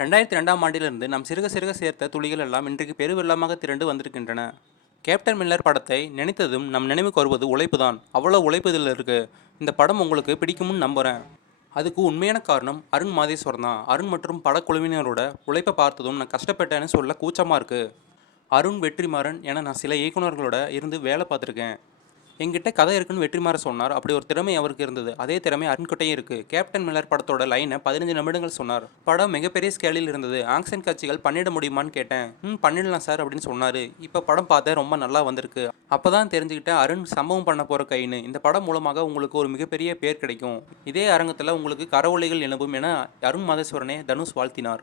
2002ஆம் ஆண்டிலிருந்து நாம் சிறுக சிறுக சேர்த்த துளிகள் எல்லாம் இன்றைக்கு பெருவெள்ளமாக திரண்டு வந்திருக்கின்றன. கேப்டன் மில்லர் படத்தை நினைத்ததும் நம் நினைவுக்கு வருவது உழைப்பு தான். அவ்வளோ உழைப்பு இதில் இருக்கு. இந்த படம் உங்களுக்கு பிடிக்கும்னு நம்புகிறேன். அதுக்கு உண்மையான காரணம் அருண் மாதேஸ்வரன் தான். அருண் மற்றும் படக்குழுவினரோட உழைப்பை பார்த்ததும் நான் கஷ்டப்பட்டேன்னு சொல்ல கூச்சமாக இருக்குது. அருண், வெற்றிமாறன் என நான் சில இயக்குனர்களோட இருந்து வேலை பார்த்துருக்கேன். என்கிட்ட கதை இருக்குன்னு வெற்றிமாறன் சொன்னார். அப்படி ஒரு திறமை அவருக்கு இருந்தது. அதே திறமை அருண்கிட்டையும் இருக்குது. கேப்டன் மில்லர் படத்தோட லைனை 15 நிமிடங்கள் சொன்னார். படம் மிகப்பெரிய ஸ்கேலில் இருந்தது. ஆக்ஷன் காட்சிகள் பண்ணிட முடியுமான்னு கேட்டேன். பண்ணிடலாம் சார் அப்படின்னு சொன்னார். இப்போ படம் பார்த்தேன், ரொம்ப நல்லா வந்திருக்கு. அப்போ தான் தெரிஞ்சுக்கிட்டேன் அருண் சம்பவம் பண்ண போகிற கைன்னு. இந்த படம் மூலமாக உங்களுக்கு ஒரு மிகப்பெரிய பேர் கிடைக்கும். இதே அரங்கத்தில் உங்களுக்கு கரவொலிகள் எழும்பும் என அருண் மாதேஸ்வரனே தனுஷ் வாழ்த்தினார்.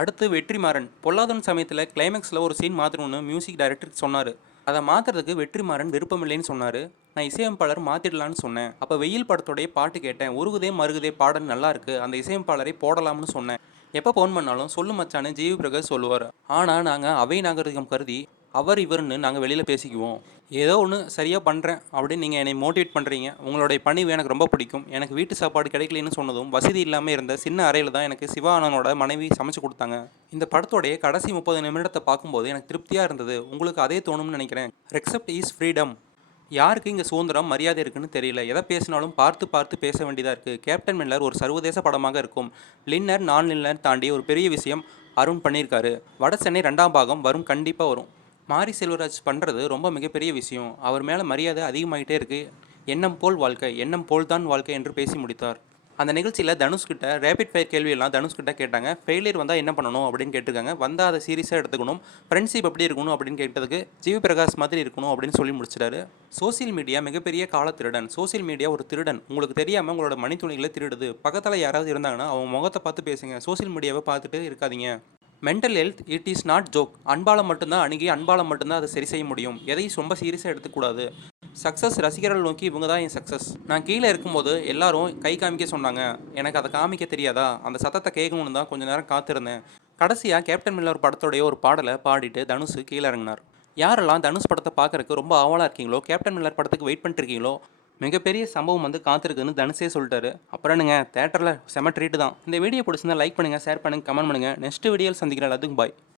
அடுத்து வெற்றிமாறன். பொல்லாதவன் சமயத்தில் கிளைமேக்ஸில் ஒரு சீன் மாற்றணும்னு மியூசிக் டைரக்டர் சொன்னார். அதை மாற்றுறதுக்கு வெற்றிமாறன் விருப்பமில்லைன்னு சொன்னார். நான் இசையமைப்பாளர் மாற்றிடலான்னு சொன்னேன். அப்போ வெயில் படத்தோடைய பாட்டு கேட்டேன். உருகுதே மருகுதே பாடல் நல்லா இருக்கு, அந்த இசையமைப்பாளரை போடலாம்னு சொன்னேன். எப்போ ஃபோன் பண்ணாலும் சொல்லு மச்சான்னு ஜிவி பிரகாஷ் சொல்லுவார். ஆனால் நாங்கள் அவை நாகரிகம் கருதி அவர் இவர்னு நாங்கள் வெளியில் பேசிக்குவோம். ஏதோ ஒன்று சரியாக பண்ணுறேன் அப்படின்னு நீங்கள் என்னை மோட்டிவேட் பண்ணுறீங்க. உங்களுடைய பணிவு எனக்கு ரொம்ப பிடிக்கும். எனக்கு வீட்டு சாப்பாடு கிடைக்கலன்னு சொன்னதும் வசதி இல்லாமல் இருந்த சின்ன அறையில் தான் எனக்கு சிவானனோட மனைவி சமைச்சு கொடுத்தாங்க. இந்த படத்தோடைய கடைசி 30 நிமிடத்தை பார்க்கும்போது எனக்கு திருப்தியாக இருந்தது. உங்களுக்கு அதே தோணும்னு நினைக்கிறேன். ரெக்செப்ட் இஸ் ஃப்ரீடம். யாருக்கு இங்கே சுதந்திரம் மரியாதை இருக்குன்னு தெரியல. எதை பேசினாலும் பார்த்து பார்த்து பேச வேண்டியதாக இருக்குது. கேப்டன் மில்லர் ஒரு சர்வதேச படமாக இருக்கும். லின்னர் நான் லின்னர் தாண்டி ஒரு பெரிய விஷயம் அருண் பண்ணியிருக்காரு. வட சென்னை 2ஆம் பாகம் வரும், கண்டிப்பாக வரும். மாரி செல்வராஜ் பண்ணுறது ரொம்ப மிகப்பெரிய விஷயம். அவர் மேலே மரியாதை அதிகமாகிட்டே இருக்குது. எண்ணம் போல் வாழ்க்கை, எண்ணம் போல் தான் வாழ்க்கை என்று பேசி முடித்தார். அந்த நிகழ்ச்சியில் தனுஷ்கிட்ட ரேபிட் ஃபயர் கேள்வியெல்லாம் தனுஷ்கிட்ட கேட்டாங்க. ஃபெயிலியர் வந்தால் என்ன பண்ணணும் அப்படின்னு கேட்டிருக்காங்க. வந்தால் அதை சீரியஸாக எடுத்துக்கணும். ஃப்ரெண்ட்ஷிப் எப்படி இருக்கணும் அப்படின்னு கேட்டதுக்கு ஜிவி பிரகாஷ் மாதிரி இருக்கணும் அப்படின்னு சொல்லி முடிச்சிட்டாரு. சோசியல் மீடியா மிகப்பெரிய கால திருடன். சோசியல் மீடியா ஒரு திருடன். உங்களுக்கு தெரியாமல் உங்களோட மணித்துளிகளை திருடுது. பக்கத்தில் யாராவது இருந்தாங்கன்னா அவங்க முகத்தை பார்த்து பேசுங்க. சோசியல் மீடியாவை பார்த்துட்டு இருக்காதீங்க. Mental health it is not joke. அன்பால் மட்டும்தான் அணுகி அன்பால் மட்டும்தான் அதை சரி செய்ய முடியும். எதையும் ரொம்ப சீரியஸாக எடுத்துக்கூடாது. சக்ஸஸ் ரசிகர்கள் நோக்கி இவங்க தான் என் சக்ஸஸ். நான் கீழே இருக்கும்போது எல்லாரும் கை காமிக்க சொன்னாங்க. எனக்கு அதை காமிக்க தெரியாதா, அந்த சத்தத்தை கேட்கணுன்னு தான் கொஞ்சம் நேரம் காத்திருந்தேன். கடைசியாக கேப்டன் மில்லர் படத்தோடைய ஒரு பாடலை பாடிட்டு தனுஷ் கீழே இறங்கினார். யாரெல்லாம் தனுஷ் படத்தை பார்க்குறக்கு ரொம்ப ஆவலாக இருக்கீங்களோ, கேப்டன் மில்லர் படத்துக்கு வெயிட் பண்ணிட்டுருக்கீங்களோ, மிகப்பெரிய சம்பவம் வந்து காத்திருக்குன்னு தனுஷே சொல்லிட்டாரு. அப்புறம் என்னங்க, தேட்டரில் செம ட்ரீட்டு தான். இந்த வீடியோ பிடிச்சிருந்தா லைக் பண்ணுங்கள், ஷேர் பண்ணுங்கள், கமெண்ட் பண்ணுங்கள். நெக்ஸ்ட் வீடியோவில் சந்திக்கிறேன். எல்லாத்துக்கும் பாய்.